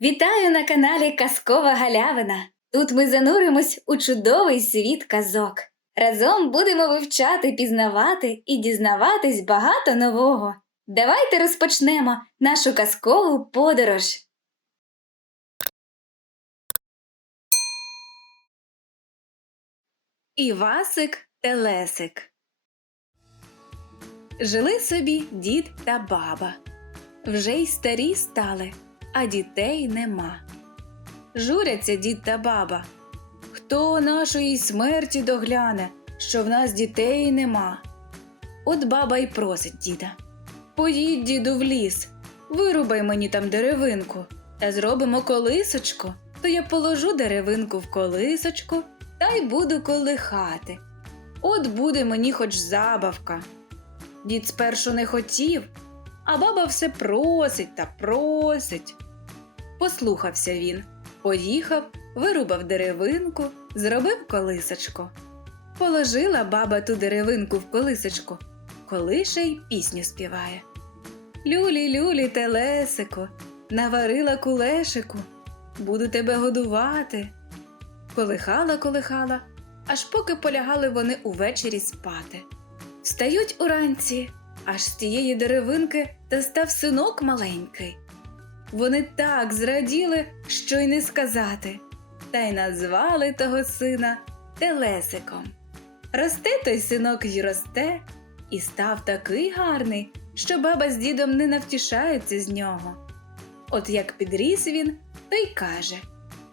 Вітаю на каналі Казкова Галявина. Тут ми зануримось у чудовий світ казок. Разом будемо вивчати, пізнавати і дізнаватись багато нового. Давайте розпочнемо нашу казкову подорож. Івасик Телесик Жили собі дід та баба. Вже й старі стали, а дітей нема. Журяться дід та баба. Хто нашої смерті догляне, що в нас дітей нема? От баба й просить діда. Поїдь, діду, в ліс, вирубай мені там деревинку та зробимо колисочку, то я положу деревинку в колисочку та й буду колихати. От буде мені хоч забавка. Дід спершу не хотів, а баба все просить та просить. Послухався він, поїхав, вирубав деревинку, зробив колисочку. Положила баба ту деревинку в колисочку, колише й пісню співає. Люлі, люлі, телесику, наварила кулешику, буду тебе годувати. Колихала, колихала, аж поки полягали вони увечері спати. Встають уранці, аж з тієї деревинки та став синок маленький. Вони так зраділи, що й не сказати, та й назвали того сина Телесиком. Росте той синок й росте, і став такий гарний, що баба з дідом не навтішаються з нього. От як підріс він, то й каже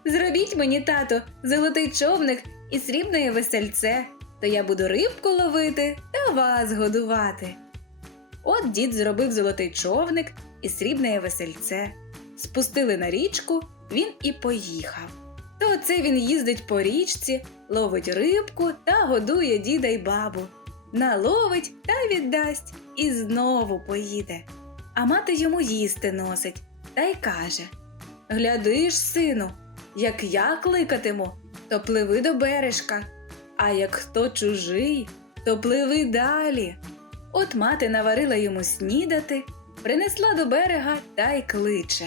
Зробіть мені, тато, золотий човник і срібне весельце, то я буду рибку ловити та вас годувати. От дід зробив золотий човник і срібне весельце. Спустили на річку, він і поїхав. То оце він їздить по річці, ловить рибку та годує діда й бабу. Наловить та віддасть і знову поїде. А мати йому їсти носить та й каже Гляди ж, сину, як я кликатиму, то пливи до бережка, а як хто чужий, то пливи далі. От мати наварила йому снідати, принесла до берега та й кличе.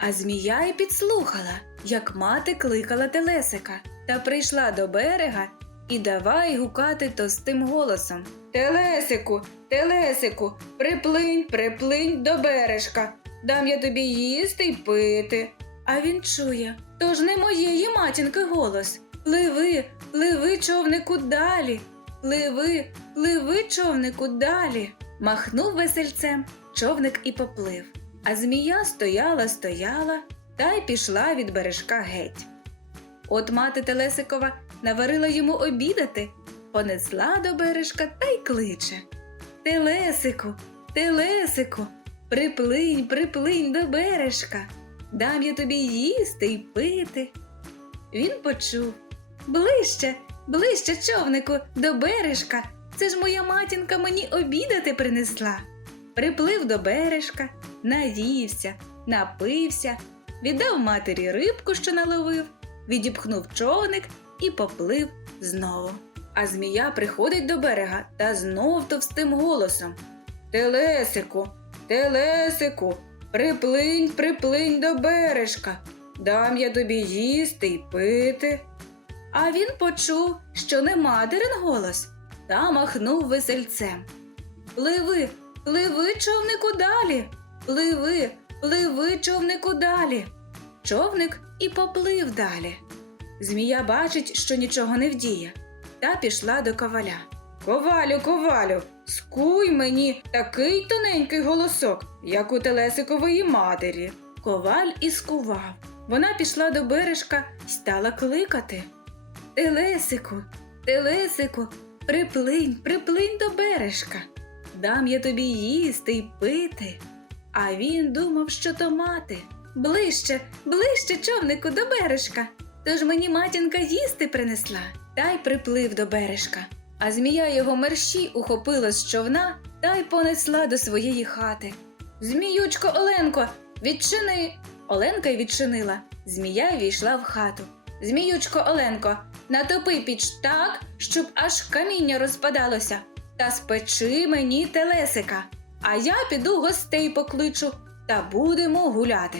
А змія й підслухала, як мати кликала телесика, та прийшла до берега і давай гукати тостим голосом Телесику, телесику, приплинь, приплинь до бережка, дам я тобі їсти й пити. А він чує, то ж не моєї матінки голос. Пливи, пливи, човнику далі, пливи, пливи, човнику далі. Махнув весельцем, човник і поплив. А змія стояла, стояла та й пішла від бережка геть. От мати Телесикова наварила йому обідати, понесла до бережка та й кличе. Телесику, телесику, приплинь, приплинь до бережка, дам я тобі їсти й пити. Він почув ближче, ближче, човнику, до бережка. Це ж моя матінка мені обідати принесла. Приплив до бережка, наївся, напився, віддав матері рибку, що наловив, відіпхнув човник і поплив знову. А змія приходить до берега та знов товстим голосом. Телесику, телесику, приплинь, приплинь до бережка, дам я тобі їсти й пити. А він почув, що не материн голос, та махнув весельцем. Пливи, пливи, човнику далі, пливи, пливи, човнику далі. Човник і поплив далі. Змія бачить, що нічого не вдіє, та пішла до коваля. Ковалю, ковалю, скуй мені такий тоненький голосок, як у телесикової матері. Коваль і скував. Вона пішла до бережка й стала кликати. Телесику, телесику, приплинь, приплинь до бережка. Дам я тобі їсти й пити. А він думав, що то мати. Ближче, ближче, човнику, до бережка. тож мені матінка їсти принесла, та й приплив до бережка. А змія його мерщій ухопила з човна та й понесла до своєї хати. Зміючко Оленко, відчини. Оленка й відчинила. Змія війшла в хату. Зміючко Оленко, натопи піч так, щоб аж каміння розпадалося, та спечи мені телесика, а я піду гостей покличу та будемо гуляти.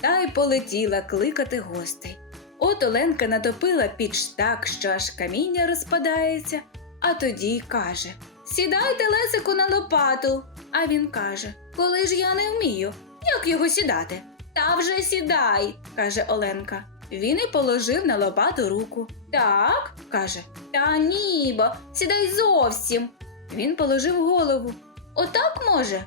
Та й полетіла кликати гостей. От Оленка натопила піч так, що аж каміння розпадається, а тоді й каже: Сідайте Лесику на лопату. А він каже: Коли ж я не вмію, як його сідати? Та вже сідай, каже Оленка. Він і положив на лопату руку. Так, каже. Та ні, сідай зовсім. Він положив голову. Отак може?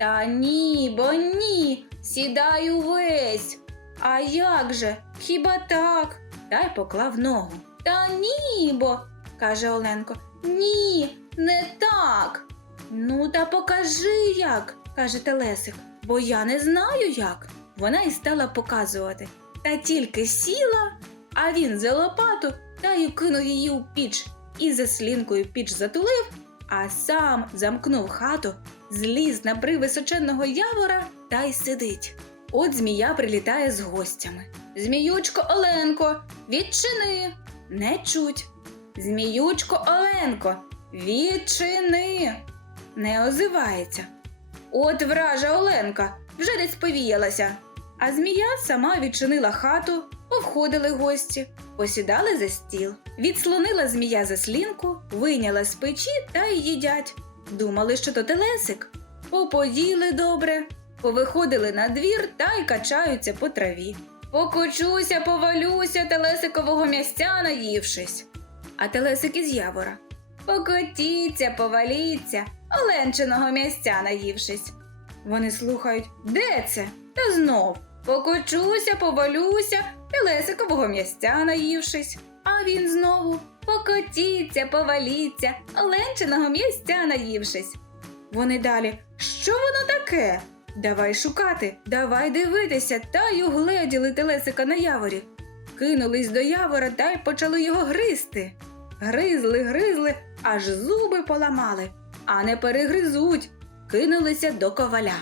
Та ні, бо ні. Сідай увесь. А як же? Хіба так? Та й поклав ногу. Та ні, бо, каже Оленко. Ні, не так. Ну, та покажи як, каже Телесик, бо я не знаю як. Вона й стала показувати. Та тільки сіла, а він за лопату та й кинув її у піч і заслінкою піч затулив, а сам замкнув хату, зліз на височенного явора та й сидить. От змія прилітає з гостями. Зміючко Оленко, відчини. Не чуть. Зміючко Оленко, відчини. Не озивається. От вража Оленка вже десь повіялася. А змія сама відчинила хату, повходили гості, посідали за стіл. Відслонила змія заслінку, вийняла з печі та й їдять. Думали, що то телесик. Попоїли добре, повиходили на двір та й качаються по траві. Покочуся, повалюся, телесикового м'ястя наївшись. А телесик із явора. Покотіться, поваліться, оленчиного м'ястя наївшись. Вони слухають, де це? Та знов покочуся, повалюся, телесикового м'ястя наївшись. А він знову покотіться, поваліться, оленчиного м'ястя наївшись. Вони далі, що воно таке? Давай шукати, давай дивитися, та й угледіли телесика на яворі. Кинулись до явора та й почали його гризти. Гризли, гризли, аж зуби поламали, а не перегризуть. Кинулися до коваля.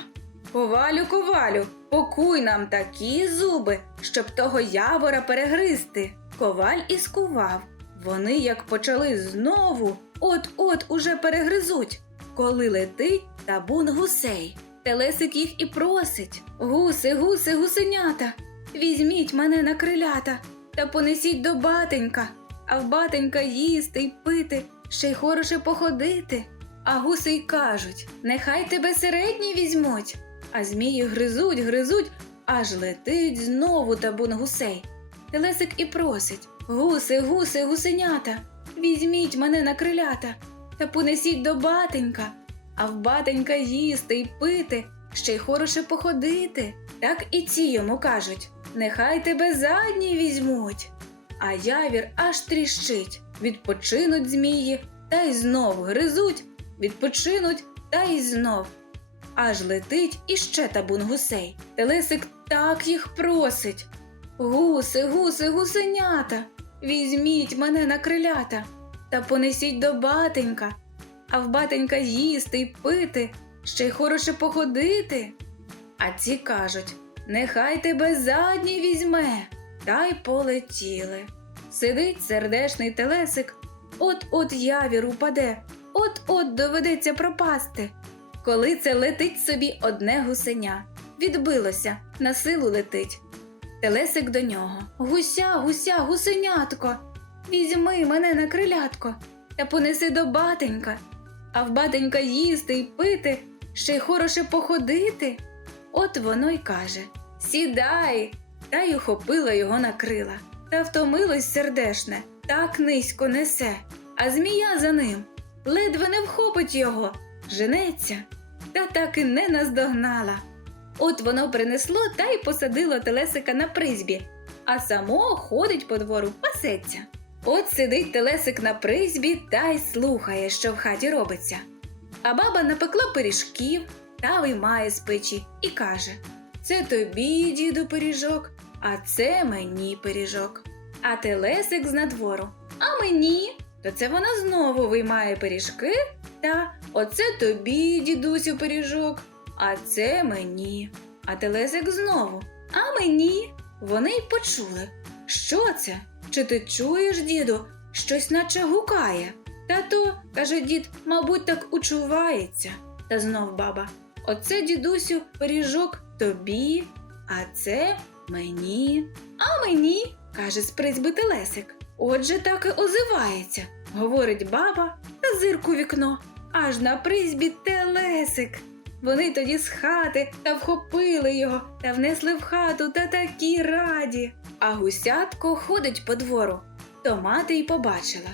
Ковалю, ковалю, покуй нам такі зуби, щоб того явора перегризти. Коваль і скував. Вони як почали знову, от-от уже перегризуть, коли летить табун гусей. Телесик їх і просить. Гуси, гуси, гусенята, візьміть мене на крилята та понесіть до батенька, а в батенька їсти й пити, ще й хороше походити. А гуси й кажуть: нехай тебе середні візьмуть. А змії гризуть, гризуть, аж летить знову табун гусей. Телесик і просить Гуси, гуси, гусенята, візьміть мене на крилята та понесіть до батенька, а в батенька їсти й пити, ще й хороше походити. Так і ці йому кажуть нехай тебе задні візьмуть. А явір аж тріщить, відпочинуть змії та й знов гризуть, відпочинуть та й знов. Аж летить іще табун гусей. Телесик так їх просить. Гуси, гуси, гусенята, візьміть мене на крилята та понесіть до батенька, а в батенька їсти й пити, ще й хороше походити. А ці кажуть нехай тебе задні візьме, та й полетіли. Сидить сердешний телесик, от-от явір упаде, от-от доведеться пропасти. Коли це летить собі одне гусеня, відбилося, на силу летить. Телесик до нього. Гуся, гуся, гусенятко, візьми мене на крилятко та понеси до батенька, а в батенька їсти й пити, ще й хороше походити. От воно й каже Сідай, та й ухопила його на крила. Та втомилось сердешне, так низько несе, а змія за ним ледве не вхопить його, женеться, та так і не наздогнала. От воно принесло та й посадило телесика на призбі, а само ходить по двору, пасеться. От сидить телесик на призбі та й слухає, що в хаті робиться. А баба напекла пиріжків та виймає з печі і каже: Це тобі, діду, пиріжок, а це мені пиріжок. а телесик з надвору. А мені? То це вона знову виймає пиріжки та оце тобі, дідусю, пиріжок, а це мені. А телесик знову. А мені? Вони й почули. Що це? Чи ти чуєш, діду? Щось наче гукає. Та то, каже дід, мабуть, так учувається. Та знов баба. Оце, дідусю, пиріжок тобі, а це мені. А мені, каже з призьби телесик. Отже, так і озивається, говорить баба та зирку вікно. Аж на призьбі телесик. Вони тоді з хати та вхопили його та внесли в хату та такі раді. А гусятко ходить по двору. То мати й побачила.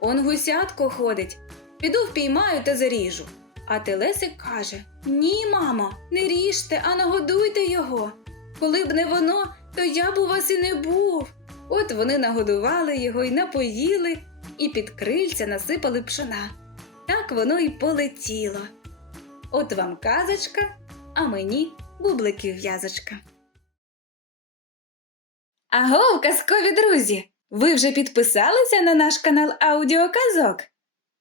Он гусятко ходить. Піду впіймаю та заріжу. А телесик каже: Ні, мамо, не ріжте, а нагодуйте його. Коли б не воно, то я б у вас і не був. От вони нагодували його й напоїли, і під крильця насипали пшона. Так воно й полетіло. От вам казочка, а мені бубликів в'язочка. Аго, казкові друзі! Ви вже підписалися на наш канал Аудіоказок?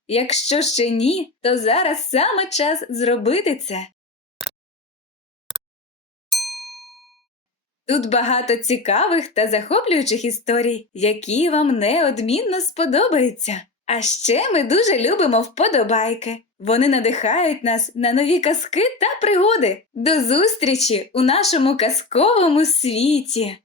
Якщо ще ні, то зараз саме час зробити це. Тут багато цікавих та захоплюючих історій, які вам неодмінно сподобаються. А ще ми дуже любимо вподобайки. Вони надихають нас на нові казки та пригоди. До зустрічі у нашому казковому світі!